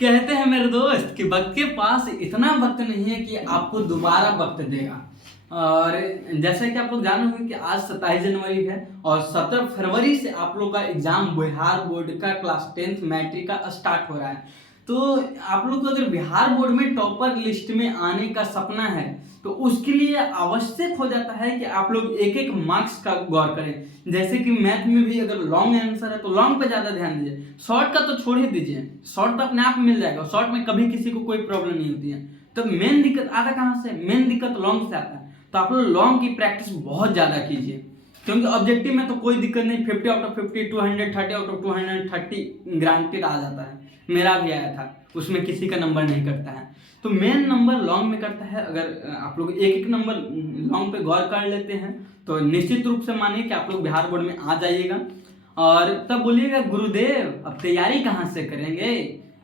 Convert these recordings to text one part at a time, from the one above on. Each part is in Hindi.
कहते हैं मेरे दोस्त कि वक्त के पास इतना वक्त नहीं है कि आपको दोबारा वक्त देगा। और जैसे कि आप लोग जान होंगे कि आज 27 जनवरी है और 17 फरवरी से आप लोग का एग्जाम बिहार बोर्ड का क्लास 10th मैट्रिक का स्टार्ट हो रहा है। तो आप लोग को अगर बिहार बोर्ड में टॉपर लिस्ट में आने का सपना है तो उसके लिए आवश्यक हो जाता है कि आप लोग एक एक मार्क्स का गौर करें। जैसे कि मैथ में भी अगर लॉन्ग आंसर है तो लॉन्ग पे ज़्यादा ध्यान दीजिए, शॉर्ट का तो छोड़ ही दीजिए, शॉर्ट तो अपने आप मिल जाएगा, शॉर्ट में कभी किसी को कोई प्रॉब्लम नहीं होती है। तो मेन दिक्कत आता कहाँ से? मेन दिक्कत लॉन्ग से आता है। तो आप लोग लॉन्ग की प्रैक्टिस बहुत ज़्यादा कीजिए, क्योंकि ऑब्जेक्टिव में तो कोई दिक्कत नहीं, 50 आउट ऑफ 50, 230 आउट ऑफ 230 ग्रांटेड आ जाता है। मेरा भी आया था, उसमें किसी का नंबर नहीं कटता है। तो मेन नंबर लॉन्ग में करता है। अगर आप लोग एक एक नंबर लॉन्ग पे गौर कर लेते हैं तो निश्चित रूप से मानिए कि आप लोग बिहार बोर्ड में आ जाइएगा। और तब बोलिएगा गुरुदेव अब तैयारी कहाँ से करेंगे?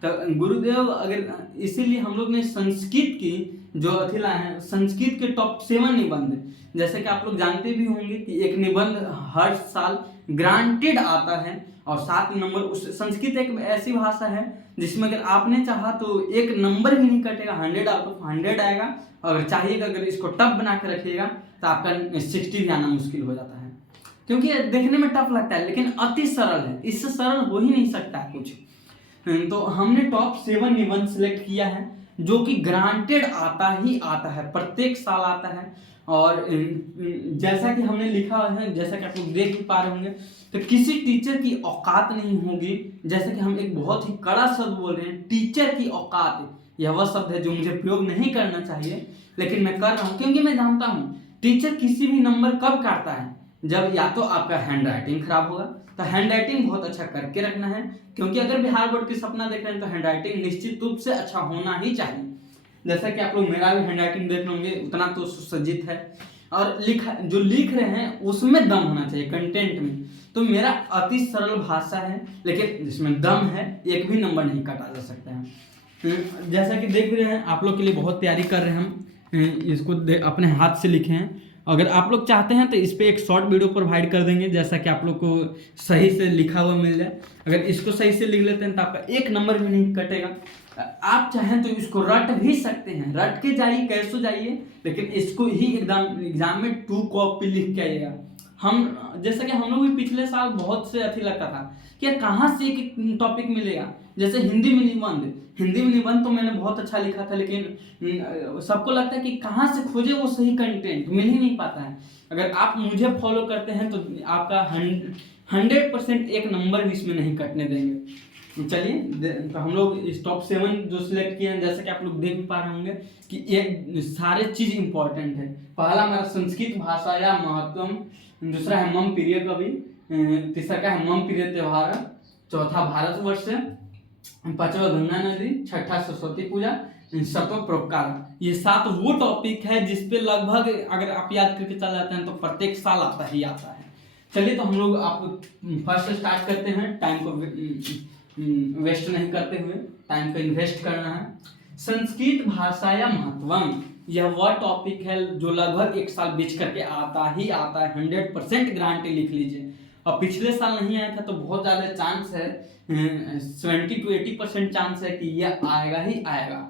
तो गुरुदेव अगर इसीलिए हम लोग ने संस्कृत की जो अथी लाए हैं, संस्कृत के टॉप 7 निबंध, जैसे कि आप लोग जानते भी होंगे कि एक निबंध हर साल ग्रांटेड आता है और 7 नंबर उस संस्कृत एक ऐसी भाषा है जिसमें अगर आपने चाहा तो एक नंबर भी नहीं कटेगा, 100 आउट ऑफ 100 आएगा। और चाहिएगा अगर इसको टफ बना के रखिएगा तो आपका 60 भी आना मुश्किल हो जाता है, क्योंकि देखने में टफ लगता है लेकिन अति सरल है, इससे सरल हो ही नहीं सकता कुछ। तो हमने टॉप 7 निबंध सिलेक्ट किया है जो कि ग्रांटेड आता ही आता है, प्रत्येक साल आता है। और जैसा कि हमने लिखा है, जैसा कि आप लोग देख पा रहे होंगे, तो किसी टीचर की औकात नहीं होगी। जैसे कि हम एक बहुत ही कड़ा शब्द बोल रहे हैं, टीचर की औकात, यह वह शब्द है जो मुझे प्रयोग नहीं करना चाहिए लेकिन मैं कर रहा हूँ, क्योंकि मैं जानता हूँ टीचर किसी भी नंबर कब काटता है, जब या तो आपका हैंड राइटिंग खराब होगा। तो हैंड राइटिंग बहुत अच्छा करके रखना है, क्योंकि अगर बिहार बोर्ड की सपना देख रहे हैं तो हैंड राइटिंग निश्चित रूप से अच्छा होना ही चाहिए। जैसा कि आप लोग मेरा भी हैंड राइटिंग देख लेंगे, उतना तो सुसज्जित है और जो लिख रहे हैं उसमें दम होना चाहिए कंटेंट में। तो मेरा अति सरल भाषा है लेकिन जिसमें दम है, एक भी नंबर नहीं काटा जा सकता है। जैसा कि देख रहे हैं आप लोग के लिए बहुत तैयारी कर रहे हैं हम, इसको अपने हाथ से लिखे हैं। अगर आप लोग चाहते हैं तो इस पर एक शॉर्ट वीडियो प्रोवाइड कर देंगे, जैसा कि आप लोग को सही से लिखा हुआ मिल जाए। अगर इसको सही से लिख लेते हैं तो आपका एक नंबर भी नहीं कटेगा। आप चाहें तो इसको रट भी सकते हैं, रट के जाइए, कैसे जाइए, लेकिन इसको ही एग्जाम में 2 कॉपी लिख के आइएगा। हम जैसा कि हम लोग भी पिछले साल बहुत से अथी लगता था कि यार कहाँ से एक टॉपिक मिलेगा। जैसे हिंदी में निबंध तो मैंने बहुत अच्छा लिखा था, लेकिन सबको लगता है कि कहाँ से खोजे वो सही कंटेंट, मिल ही नहीं पाता है। अगर आप मुझे फॉलो करते हैं तो आपका 100% एक नंबर भी इसमें नहीं कटने देंगे। चलिए, तो हम लोग इस टॉप 7 जो सिलेक्ट किए हैं, जैसा कि आप लोग देख पा रहे होंगे कि ये सारे चीज इंपॉर्टेंट है। पहला हमारा संस्कृत भाषा या महत्वम, दूसरा है मम प्रिय कवि, तीसरा का है मम प्रिय त्योहार, चौथा भारतवर्ष, पांचवा गंगा नदी, छठा सरस्वती पूजा, सतवा परोपकार। ये 7 वो टॉपिक है जिसपे लगभग अगर आप याद करके चल जाते हैं तो प्रत्येक साल आता ही आता है। चलिए, तो हम लोग आप फर्स्ट स्टार्ट करते हैं, टाइम को वेस्ट नहीं करते हुए, टाइम को इन्वेस्ट करना है। संस्कृत भाषा या महत्वम, यह वह टॉपिक है जो लगभग एक साल बीच करके आता ही आता है, 100% गारंटी लिख लीजिए। और पिछले साल नहीं आया था तो बहुत ज़्यादा चांस है, 70 to 80% चांस है कि यह आएगा ही आएगा।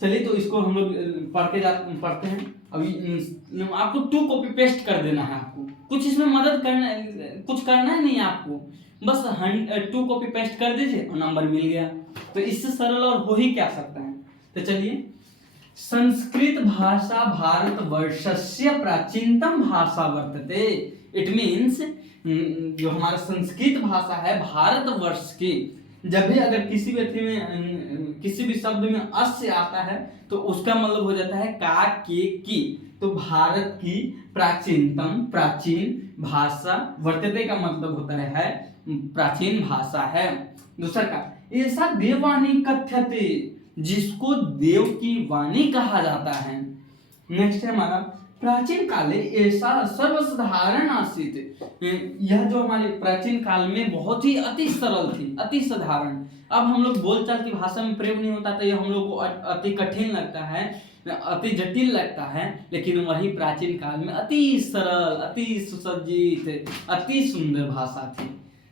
चलिए, तो इसको हम लोग पढ़ते हैं। अभी आपको 2 कॉपी पेस्ट कर देना है, आपको कुछ इसमें मदद करना, कुछ करना ही नहीं है आपको, बस 2 कॉपी पेस्ट कर दीजिए और नंबर मिल गया। तो इससे सरल और हो ही क्या सकता है। तो चलिए, संस्कृत भाषा भारतवर्षस्य प्राचीनतम भाषा वर्तते। इट मीन्स जो हमारा संस्कृत भाषा है भारतवर्ष की, जब भी अगर किसी भी में किसी भी शब्द में अस्य आता है तो उसका मतलब हो जाता है का, के, की। तो भारत की प्राचीन भाषा, वर्तते का मतलब होता है प्राचीन भाषा है। दूसरा का ऐसा देववाणी कथ्यते, जिसको देव की वाणी कहा जाता है। नेक्स्ट है हमारा प्राचीन काले ऐसा सर्वसाधारण आसीत। यह जो हमारे प्राचीन काल में बहुत ही अति सरल थी, अति साधारण। अब हम लोग बोलचाल की भाषा में प्रयोग नहीं होता तो ये हम लोग को अति कठिन लगता है, अति जटिल लगता है, लेकिन वही प्राचीन काल में अति सरल, अति सुसज्जित, अति सुंदर भाषा थी,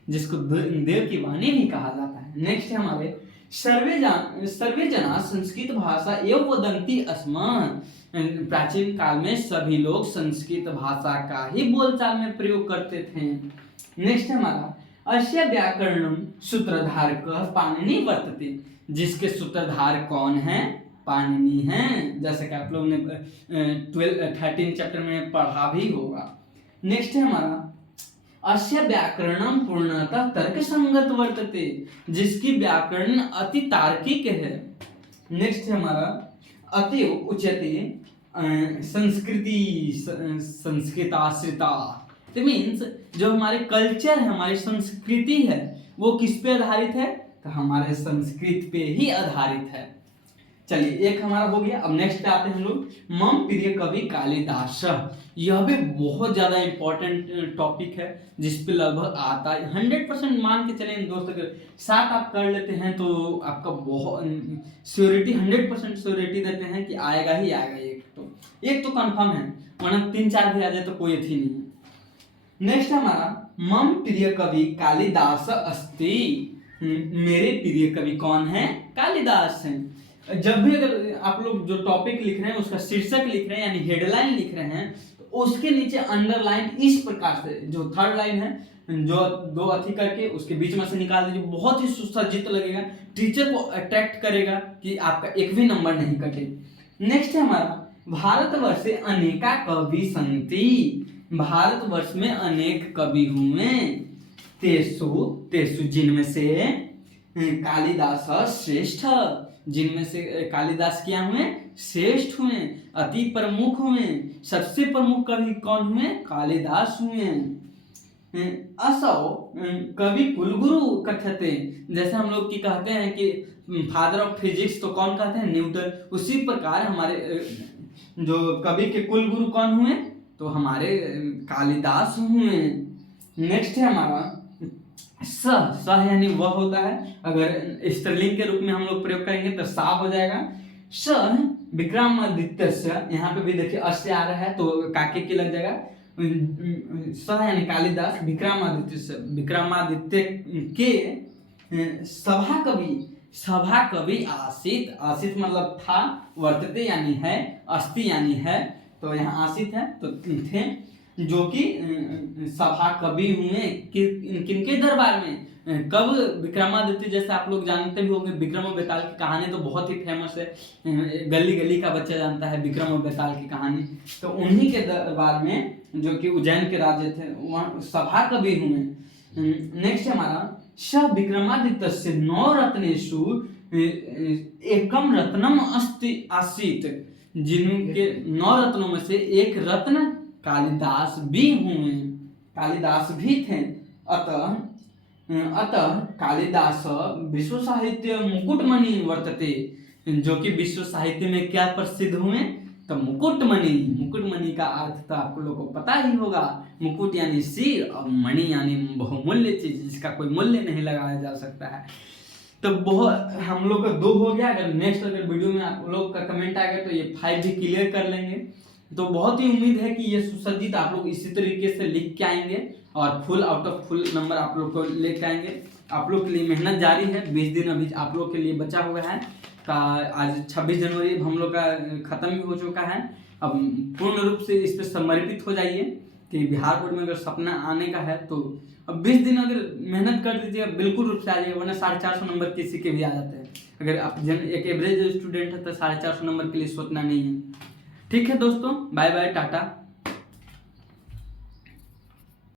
जिसको देव की वाणी भी कहा जाता है। नेक्स्ट है हमारे सर्वे जना संस्कृत भाषा एवं वदन्ति स्म। प्राचीन काल में सभी लोग संस्कृत भाषा का ही बोलचाल में प्रयोग करते थे। नेक्स्ट हमारा अस्य व्याकरणम सूत्रधारकः पाणिनि वर्तते। जिसके सूत्रधार कौन है? पाणिनि हैं, जैसे कि आप लोगों ने 13 चैप्टर में पढ़ा भी होगा। नेक्स्ट है हमारा अस्य व्याकरणम पूर्णतः तर्क संगत वर्तते। जिसकी व्याकरण अति तार्किक है। नेक्स्ट है हमारा अतएव उच्यते संस्कृति संस्कृताश्रिता। मीन्स जो हमारे कल्चर है, हमारी संस्कृति है, वो किस पे आधारित है? तो हमारे संस्कृत पे ही आधारित है। चलिए एक हमारा हो गया। अब नेक्स्ट पे आते हैं हम लोग मम प्रिय कवि कालिदास। यह भी बहुत ज्यादा इंपॉर्टेंट टॉपिक है जिस पे लगभग आता है 100% मान के चलें दोस्तों के साथ आप कर लेते हैं तो आपका बहुत श्योरिटी 100% श्योरिटी देते हैं कि आएगा ही आएगा। एक तो कंफर्म है, वरना 3-4 भी आ जाए तो कोई अथी नहीं है। नेक्स्ट हमारा मम प्रिय कवि कालिदास अस्ति। मेरे प्रिय कवि कौन है? कालिदास हैं। जब भी अगर आप लोग जो टॉपिक लिख रहे हैं उसका शीर्षक लिख रहे हैं यानी हेडलाइन लिख रहे हैं तो उसके नीचे अंडरलाइन इस प्रकार से, जो थर्ड लाइन है जो 2 अथी करके उसके बीच में से निकाल दीजिए। बहुत ही सुसज्जित लगेगा, टीचर को अट्रैक्ट करेगा कि आपका एक भी नंबर नहीं कटे। नेक्स्ट है हमारा भारतवर्षे अनेका कवि संति। भारतवर्ष में अनेक कवि हुए। तेसु जिनमें से कालिदास श्रेष्ठ। जिनमें से कालिदास क्या हुए? श्रेष्ठ हुए, अति प्रमुख हुए। सबसे प्रमुख कवि कौन हुए? कालिदास हुए। असौ कवि कुलगुरु कथते। जैसे हम लोग की कहते हैं कि फादर ऑफ फिजिक्स तो कौन कहते हैं? न्यूटन। उसी प्रकार हमारे जो कवि के कुलगुरु कौन हुए? तो हमारे कालिदास हुए। नेक्स्ट है हमारा स यानी वह होता है। अगर स्त्रीलिंग के रूप में हम लोग प्रयोग करेंगे तो सा हो जाएगा। स विक्रमादित्य से, यहाँ पे भी देखिए अस आ रहा है तो काके की लग जाएगा। स यानी कालिदास विक्रमादित्य के सभा कवि आसित। आसित मतलब था, वर्तते यानी है, अस्ति यानी है, तो यहाँ आसित है तो थे। जो कि सभा कवि हुए किनके दरबार में? कब? विक्रमादित्य। जैसे आप लोग जानते भी होंगे विक्रम और बेताल की कहानी तो बहुत ही फेमस है, गली गली का बच्चा जानता है विक्रम और बेताल की कहानी। तो उन्हीं के दरबार में जो कि उज्जैन के राजे थे वहाँ सभा कवि हुए। नेक्स्ट हमारा स विक्रमादित्य से 9 रत्नेषु एकम रत्नम अस्ति आसीत। जिनके 9 रत्नों में से एक रत्न कालिदास भी हुए, कालिदास भी थे। अतः कालिदास विश्व साहित्य मुकुटमणि वर्तते। जो कि विश्व साहित्य में क्या प्रसिद्ध हुए? तो मुकुटमणि। मुकुटमणि का अर्थ तो आप लोगों को पता ही होगा। मुकुट यानी सिर और मणि यानी बहुमूल्य चीज जिसका कोई मूल्य नहीं लगाया जा सकता है। तो बहुत हम लोग का 2 हो गया। अगर नेक्स्ट अगर वीडियो में आप लोग का कमेंट आ गया तो ये 5 भी क्लियर कर लेंगे। तो बहुत ही उम्मीद है कि ये सुसज्जित आप लोग इसी तरीके से लिख के आएंगे और full out of full number आप लोग को लेके आएंगे। आप लोग के लिए मेहनत जारी है। 20 दिन अभी आप लोग के लिए बचा हुआ है। आज 26 जनवरी हम लोग का खत्म भी हो चुका है। अब पूर्ण रूप से इस पर समर्पित हो जाइए कि बिहार बोर्ड में अगर सपना आने का है तो अब 20 दिन अगर मेहनत कर दीजिएगा बिल्कुल रूप से आ जाएगा, वरना 450 नंबर किसी के भी आ जाते हैं। अगर आप एक एवरेज स्टूडेंट है तो 450 नंबर के लिए सोचना नहीं है। ठीक है दोस्तों, बाय बाय, टाटा।